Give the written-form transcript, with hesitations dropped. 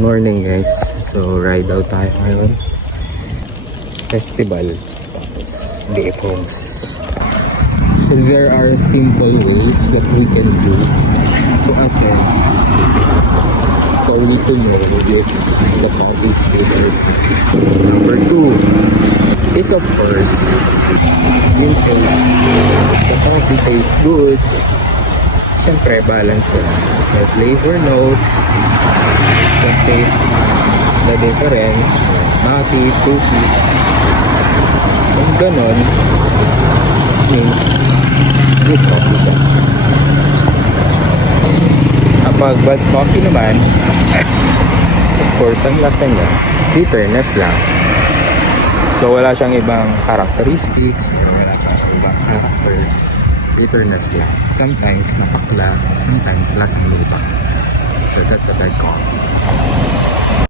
Morning guys. So ride out tayo ngayon. Festival. Tapos day phones. So there are simple ways that we can do to assess for we to know if the coffee is good or not. Number 2 is of course yung taste. The coffee tastes good. Siyempre balance yan. May flavor notes. The taste, the difference, nutty, fruity. Kung ganon, means good coffee siya. Kapag bad coffee naman, of course, ang lasa niya, bitterness lang. So, wala siyang ibang characteristics, wala siyang ibang character, bitterness lang. Sometimes mapakla, sometimes lasang lupa. So, that's a bad coffee.